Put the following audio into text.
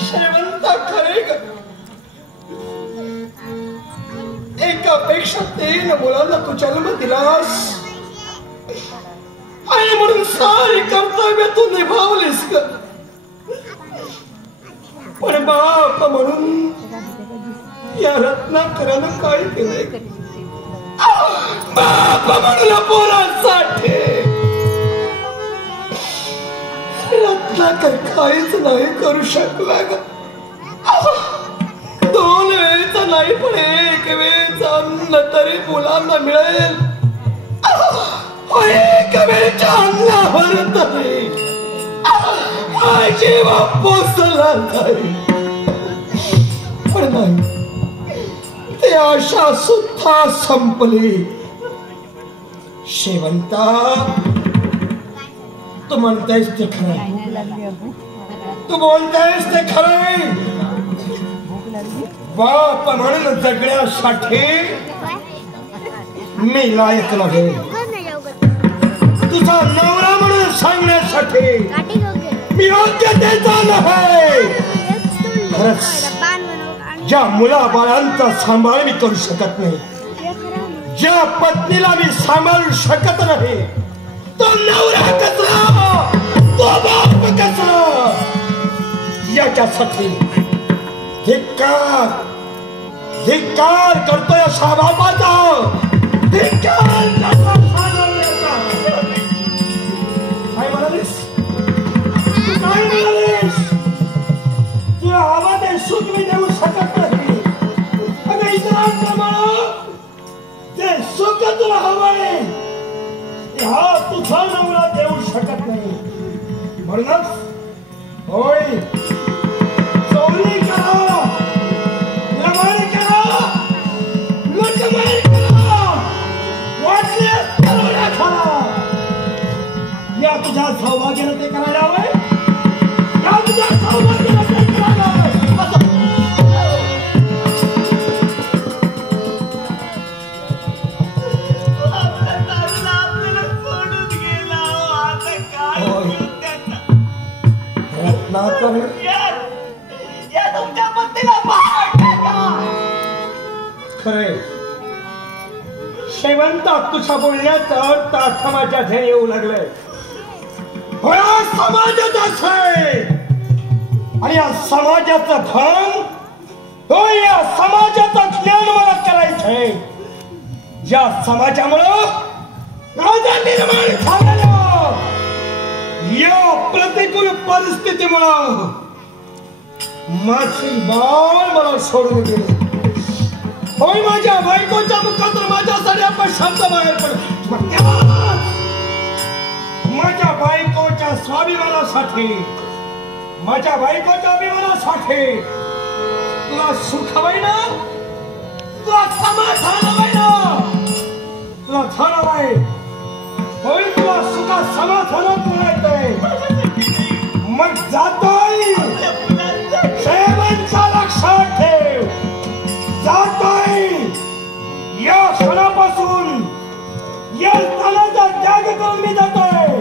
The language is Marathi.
शेवंता खरे ग, एकापेक्षा 3 मुलांना तू जन्म दिलास आई म्हणून सारी कर्तव्य तू निभावलीस ग. पण बाप म्हणून या रत्नाकरानं काय केलंय? बाप म्हणून पोरांसाठी रत्नाकर काहीच नाही करू शकला ग. 2 वेळेचा नाही पण 1 वेळेचं अन्न तरी मुलांना मिळेल. 1 वेळेच्या अन्नावर तरी जीवा पोचला नाही. पण नाही, ते आशा सुद्धा संपली. शेवंता तू म्हणतेस ते खरं, तू बोलतेस ते खरं. बाप म्हणून जगण्यासाठी मी लायक नव्हे. तुझा नवरा म्हणून सांगण्यासाठी मी योग्यतेचा नाही. खरंच ज्या मुलाबाळांचा सांभाळ मी करू शकत नाही, ज्या पत्नीला मी सांभाळू शकत नाही, तो नवरा कसला, तो बाप कसला, याच्यासाठी धिक्कार धिक्कार करतोय अशा बापाचा. धिक्कार काय म्हणालीस? काय म्हणालीस? तुला हवा ते सुख मी देऊ शकत नाही. अगं इतरांप्रमाणे ते सुख तुला हवंय, हा तुझा नवरा देऊ शकत नाही. म्हणूनच होय, चोरी करा, लबाड करा, लुटमार करा, वाटल्यास दरोडा खा, या तुझ्या सौभाग्यानं ते करायला हवंय. या तुझ्या सौभाग्यानं ते करायला हवंय. तुमच्या पत्नीला खरे शेवंता तुझ्या बोलण्याचा अर्थ समाजाच्या ध्येय येऊ लागलाय. समाजाचाच आहे आणि या समाजाचं भान, हो या समाजाचं ज्ञान मला करायचंय. या समाजामुळं राजा निर्माण झालेल्या या प्रतिकूल परिस्थितीमुळं माझी बाळ मला सोडून गेले. होय, माझ्या बायकोच्या मुखातून माझ्यासाठी आपण शब्द बाहेर पडतो. माझ्या बायकोच्या स्वाभिमानासाठी, माझ्या बायकोच्या अभिमानासाठी तुला सुख हवंय ना, तुला समाधान हवंय ना, तुला धन हवंय. होय, तुला सुखा समाधानात बोलायचंय. मग जातोय, शेवंता लक्षात ठेव, जातोय. या क्षणापासून या स्थानाचा त्याग करून मी जातोय.